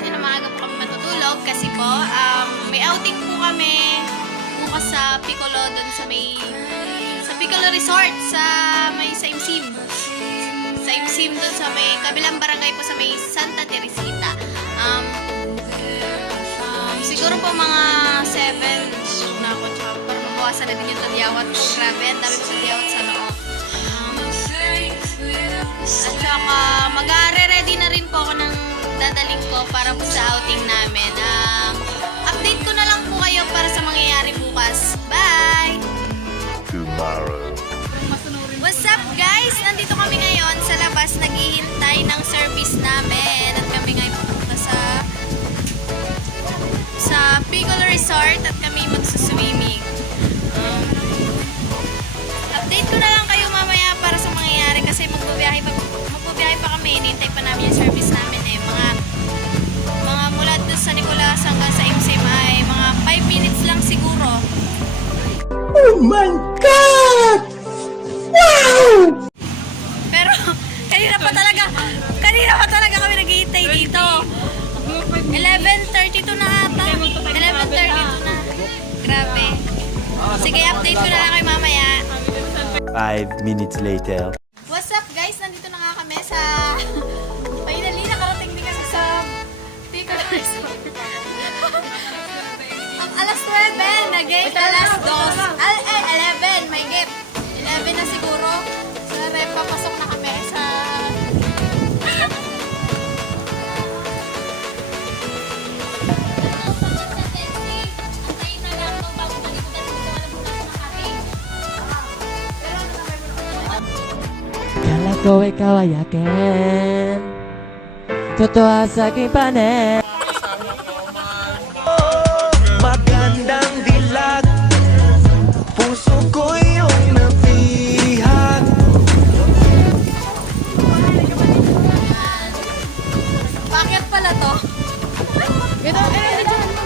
nyo na maaga po kami matutulog kasi po, may outing po kami bukas sa Piccolo doon sa Piccolo Resort sa IMSIM. Sa IMSIM doon sa may kabilang barangay po sa may Santa Teresita. Siguro po mga 7 na ako tsaka para mabawasan na din yung tadyawat po. Grabe, ang dami po tadyawat sa loob. At saka mag-ready na rin po ako ng dadaling ko para po sa outing namin. Update ko na lang po kayo para sa mangyayari bukas. Bye! Tomorrow. What's up guys? Nandito kami ngayon sa labas naghihintay ng service namin. At kami ngayon pupunta sa Piccolo Resort at kami magsuswimming. Update ko na lang kayo mamaya para sa mangyayari kasi magbubiyahe pa kami. Hinintay pa namin yung service namin mga mula doon sa Nicolas hanggang sa IMSIM ay mga 5 minutes lang siguro. Oh my God! Wow! Pero kanina pa talaga kami naghihintay dito. 11:32 na ata. 11:32 na. Grabe. Sige, update ko na lang kayo mamaya. 5 minutes later. What's up guys? Nandito na nga kami sa finally nakarating din kasi sa Piccolo Resort. Ang alas 9 na gate, alas 2. 11 may gate. 11 na siguro. So may papasok na kami sa Kala ko ikaw ay akin, totoo sa aking panin. Magandang dilag, puso ko yung nabihag. bakit pala to? Ito, dyan mo.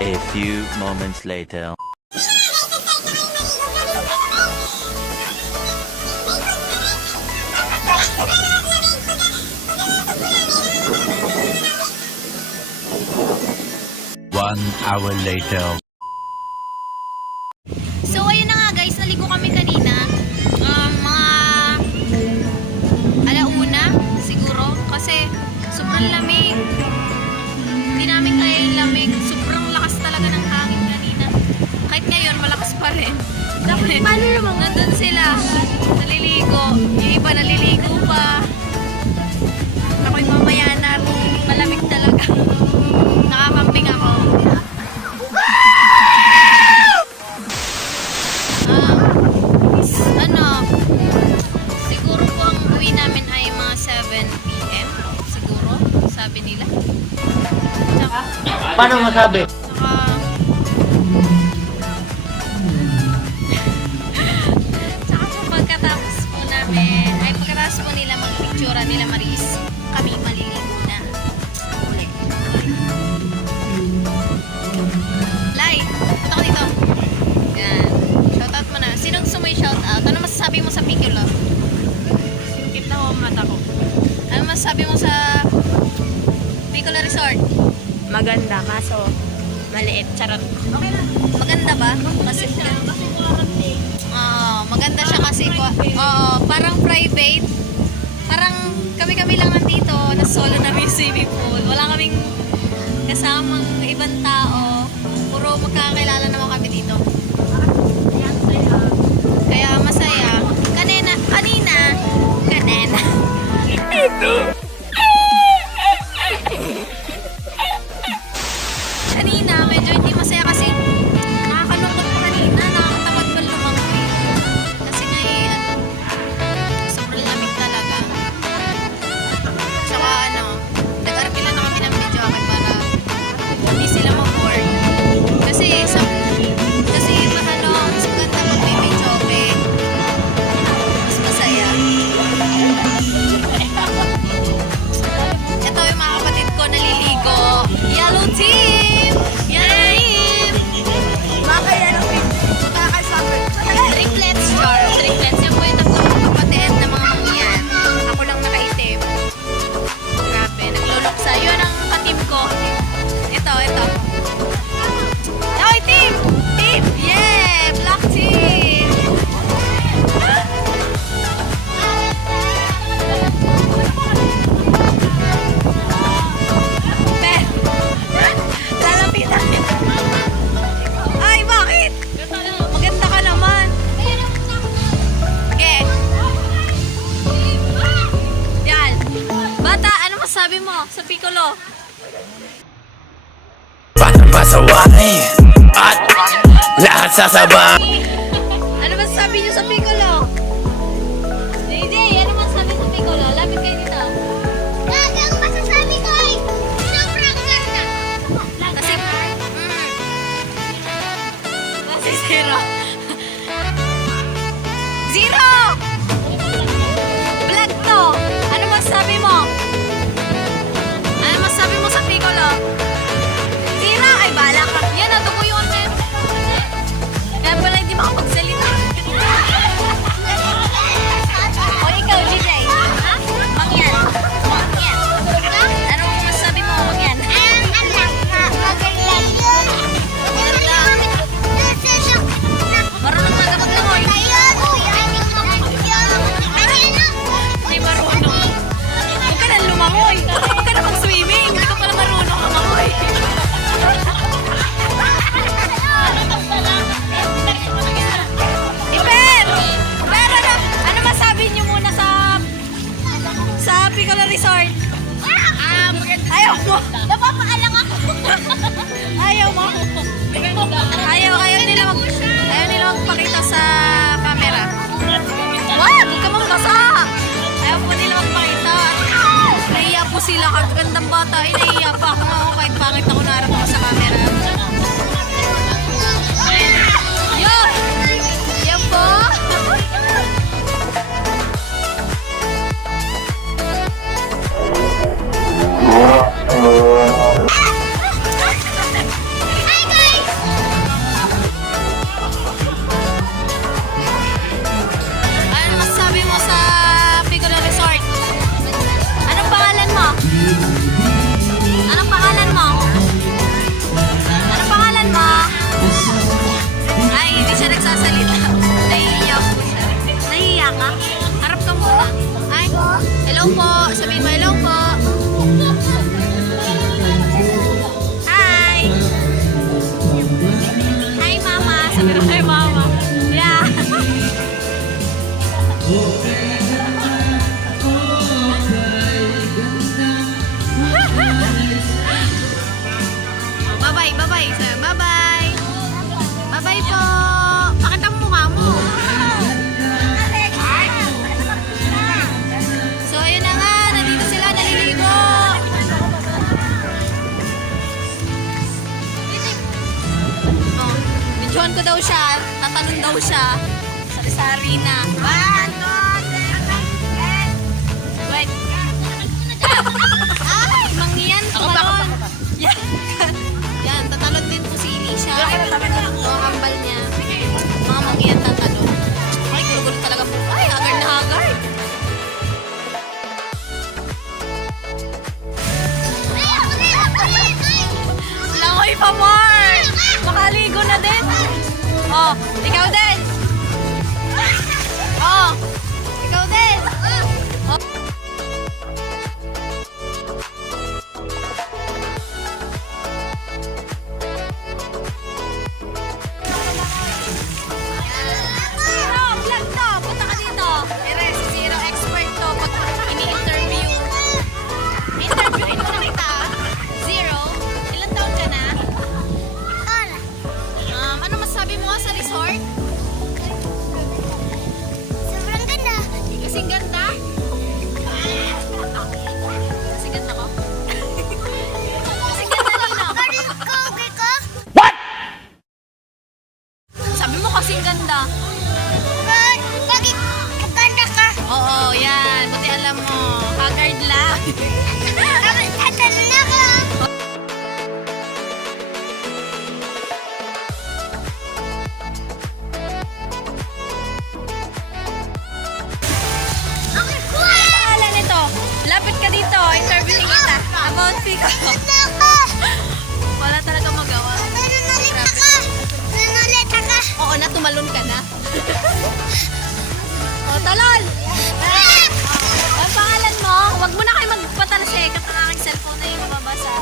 A few moments later. One hour later. So ayun na nga guys, naligo kami kanina. Mga alauna siguro kasi sobrang lamig. Hindi namin kaya yung lamig. Sobrang lakas talaga ng hangin kanina. Kahit ngayon malakas pa rin. Dapat paano naman? Nandun sila. Naliligo. Yung iba naliligo pa. Ako'y mamaya na. Malamig talaga. Nakakambing ako. Siguro po ang uwi namin ay mga 7 PM siguro, sabi nila. Paano masabi? Tsaka po pagkatapos po nila magpictura nila Maris, kami maliligo na. Uli. Lai, punta ko dito. Yan. Shoutout mo na. Sino gusto mo yung shoutout? Ano masasabi mo sa Piccolo? Sikip na ho ang mata ko. Ano masasabi mo sa Piccolo Resort? Maganda, kaso maliit. Charot. Okay na. Maganda ba? Kasi maganda siya kasi parang private. Parang kami-kami lang nandito. Solo na yung swimming pool. Wala kaming kasamang ibang tao. Puro magkakilala naman kami dito. Kaya masaya. Kanina. Kanina, medyo hindi masaya kasi nakakalungkot pa kanina. Nakakatamad pa lumangoy. Kasi sobrang lamig talaga. Tsaka nag-arpila na kami ng video akin para hindi sila mag-board. Kasi Piccolo. Pasaway at lahat sasabay. Ano ba sabi niyo sa Piccolo? JJ, ano man sabi sa Piccolo? Lapit kayo dito. Ang masasabi ko ay sobrang ganda. Kasi, kasi zero. Zero! Vlog to! Ano masabi mo? Ano masabi mo sa Piccolo? Zero! Ay, bala ka. Yan, natuko yung ano. Kaya pala hindi makapagsalita. O ikaw, DJ. Ha? Mangyan. Mangyan. Ano masabi mo, Mangyan? Marunong nga ka maglangoy. Hindi marunong. Huwag ka nang lumangoy. Huwag ka na mag-swimming. Hindi ka pala marunong lumangoy. Iper! Pero ano masabi niyo muna sa Piccolo Resort? Ayaw mo. Napapaalang ako. Ayaw mo. Ayaw nila magpakita sa camera. Wag! Huwag ka mambasa! Ayaw po nila magpakita. Nahiya po sila. Kagandang bata. Nahiya pa ako nga ako kahit bakit ako narap ako sa camera. Yo! Yan po! Hi guys! Ano masasabi mo sa Piccolo Resort? Anong pangalan mo? Anong pangalan mo? Anong pangalan mo? Ay, hindi siya nagsasalita. Nahihiya po siya. Nahihiya ka? Harap ka muna. Ay, hello po. Sabihin mo, hello po. Hi! Hi, mama. Sabi mo, hi, mama. Yeah. Bye-bye, bye-bye. Sir. Bye-bye. Bye-bye po. Pakita mo mukha mo. So, ayun na nga. Nandito sila. Naliligo. Oh, videohan ko daw siya. Tatanong daw siya. Sa arena. Wait. Ay, mangyan. Tumalon. Yan. Yan, tatalon din po si Elisha. Mga kambal niya. Mga mangyan tatalon. Ay, gulo-gulo talaga po. Ay, haggard na haggard. Langoy pa more. Makaligo na din. Oh, ikaw din. Oh, ikaw din. Oh. Zero, vlog to. Punta ka dito. Ere, si Zero, expert to. Pag ini-interview. Interviewin mo na kita. Zero, ilang taon ka na? Ano masabi mo sa resort? Sobrang ganda. Kasing ganda? Kasing ganda ko? Kasing ganda nila. Kogi ko? Sabi mo kasing ganda. Kogi, ganda ka. Oo, yan. Buti alam mo. Haggard lang. Tatanong ako. Okay, Ano pangalan nito? Lapit ka dito. Interviewin kita. About Piccolo. ako. Wala talaga magawa. Nanulit ako. Nanulit ako. Oo na, tumalon ka na. O, talon! Ang pangalan mo? Huwag mo na kayo magpatalsik at ang aking cellphone na yung mababasa.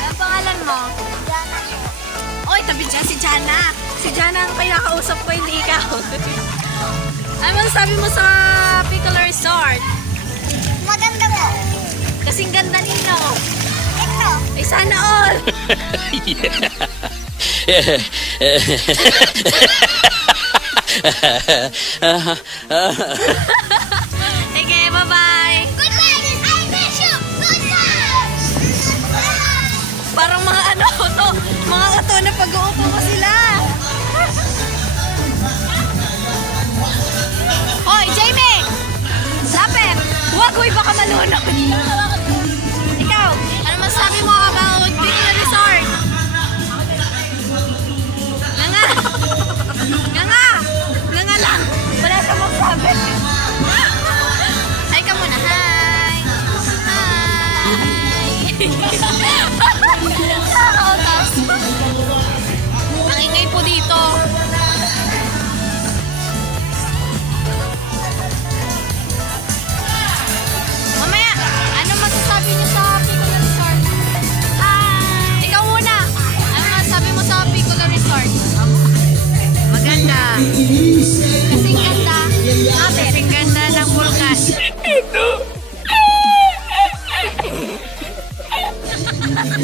Ang pangalan mo? Oy, tabi dyan si Jana. Si Jana ang kinakausap ko, hindi ikaw. Ano sabi mo sa Piccolo Resort? Maganda po. Kasing ganda nino. Ay, sana all. Sige, bye-bye. Goodbye! I miss you! Goodbye! Parang mga ano to, mga uto na pag-uupo ko sila. Hoy, Jamie! Lapit! Huwag, huy, baka malunod. Ikaw, ano masasabi mo about Bikini Resort? Nga! Nga! Nga lang! Wala siyang magsabi. Hi ka muna, hi! Hi! Nakakautas. Ang ingay po dito. Mamaya, ano masasabi niyo sa Piccola Resort? Hi! Ikaw muna. Ano masasabi mo sa Piccola Resort? Maganda. Kasing ganda. Kasing ganda ng vulkan.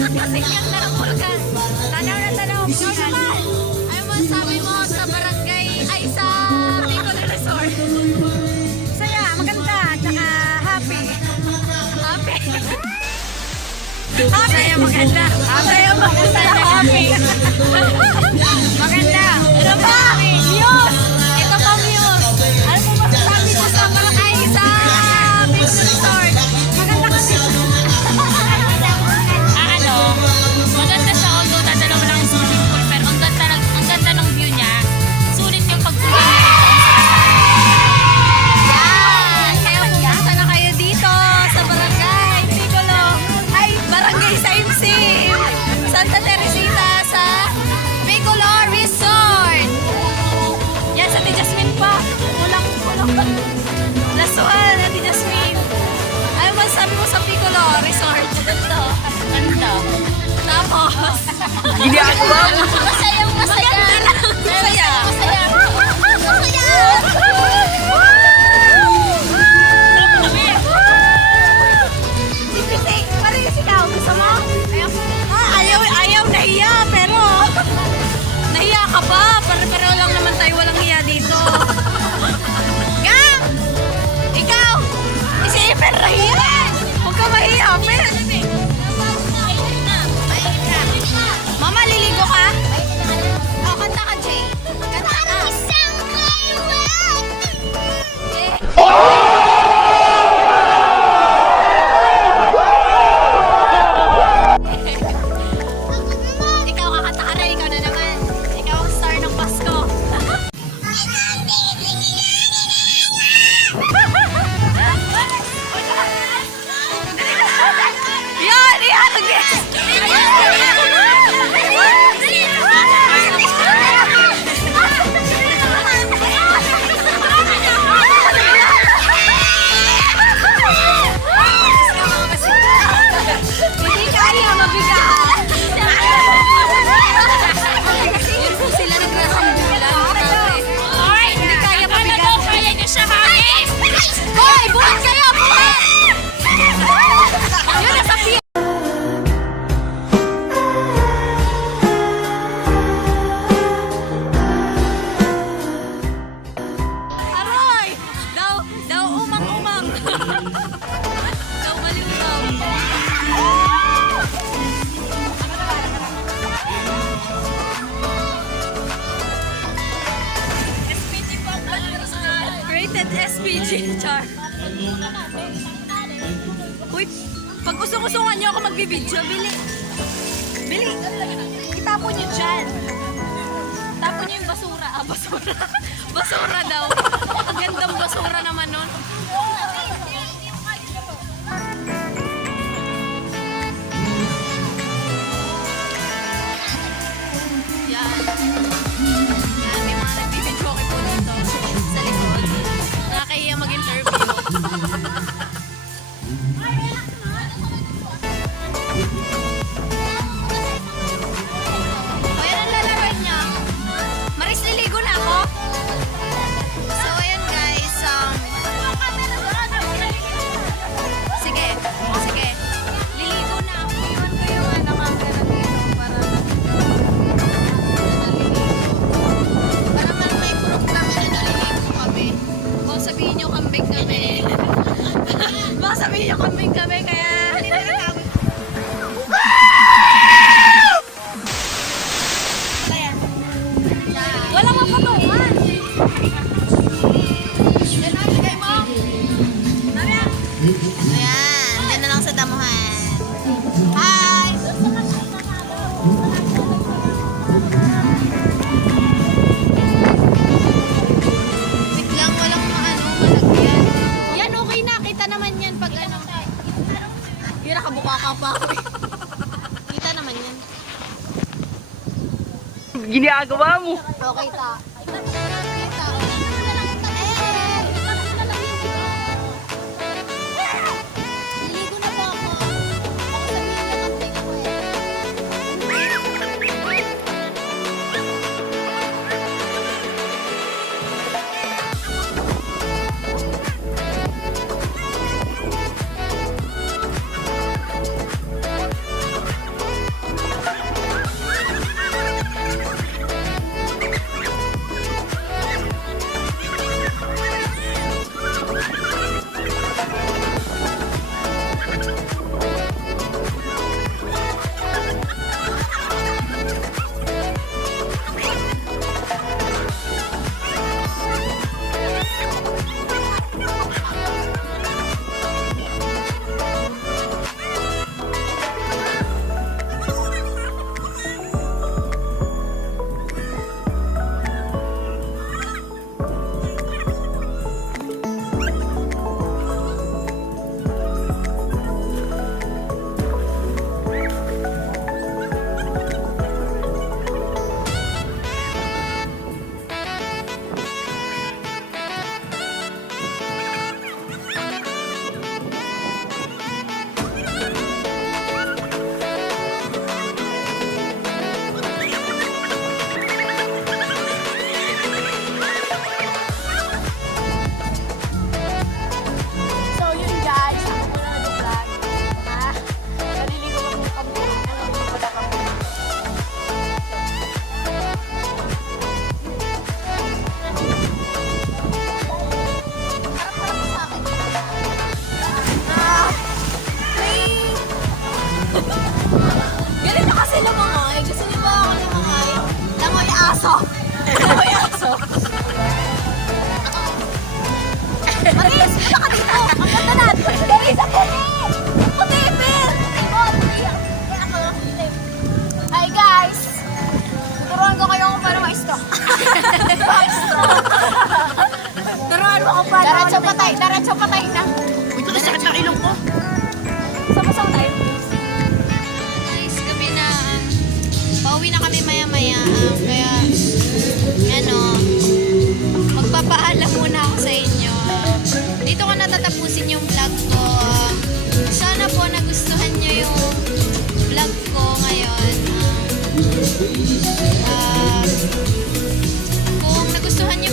Kasing ganda ng vulkan. Tanaw na tanaw. Ikaw naman. Ano masasabi mo sa barangay, ay sa Piccola Resort? Saya, maganda, tsaka happy. Happy. Saya, maganda. Saya maganda. Happy. Maganda. Ano ba? Muse! Ito pa Muse. Ano mo masasabi mo sa barangay sa Piccola Resort? Maganda kasi. Ano, maganda siya, although dadalaw lang yung swimming pool, pero ang ganda ng view niya. Sulit yung pag-uwi niya Yan! Kaya pumunta na kayo dito sa barangay Piccolo. Ay, barangay Saimsim. Santa Teresita sa Piccolo Resort. Yan, sa Ate Jasmine pa. Kulang. Last one, Ate Jasmine. Ano masasabi mo sa Piccolo Resort? Ganda. Tapos, Masayang masaya! maganda lang. Masaya. Masaya! Si Pitik, parehas ikaw. Gusto mo? Ayaw nahiya, pero nahiya ka ba? Pero lang naman tayo walang hiya dito. Gang! Ikaw! Si Iper nahiya! Huwag ka mahiya, Per! Mama, liligo ka? O, kanta ka, Jay. Kanta ka. Isang kaiwan! Ikaw kakanta ka rin, ikaw na naman. Ikaw ang star ng Pasko. Yan! Yan! Hindi kaya mabigat. Yun po sila nagsasambulan. Grabe. Hindi kaya mabigat. Kaya niyo siya, Mami! Hoy! Buhat kayo! Buhat! Yun, nasa pier. Aroy! Daw umang-umang. Daw baliw daw. Rated SPG, char. Uy, pag usong-usungan niyo ako magbibideo, bili. Bili. Itapon niyo dyan. Tapon niyo yung basura. Basura. Basura daw. Ang gandang basura naman nun. Yan. Yan, may mga nagbibideo ko po dito sa likod. Nakakahiya mag-interview. O, yan ang lalaroin niya. Maris, liligo na ako. So, ayan guys. Ayan, dyan na lang sa damuhan. Hi! Wait lang, walang malagyan. Yan, okay na. Kita naman yan pag ano. Yun, nakabuka ka pa ako eh. Kita naman yan. Ginagawa mo. Okay, ta. Niligo na po ako. Baka sabihin niya kantay ako eh. So yun guys, ako muna nag-vlog. Naliligo ako kami. Wala kami. Ganito kasi lumangay. Gusto niyo ba ako lumangay? Langoy aso. Langoy aso. Maris, punta ka dito! Ang ganda natin! Maris, ang puti! Ang puti, Ben! Oh, puti! Ako, hi guys! Turuan ko kayo kung paano maestro. Maestro! Turuan mo kung paano. Diretso patay na. Ito na sakit ng ilong ko. Sama-sama tayo. Guys, gabi na. Pauwi na kami maya-maya. Kaya, magpapaalam muna ako sa inyo. Dito ko natatapusin yung vlog ko. Sana po nagustuhan nyo yung vlog ko ngayon. Kung nagustuhan nyo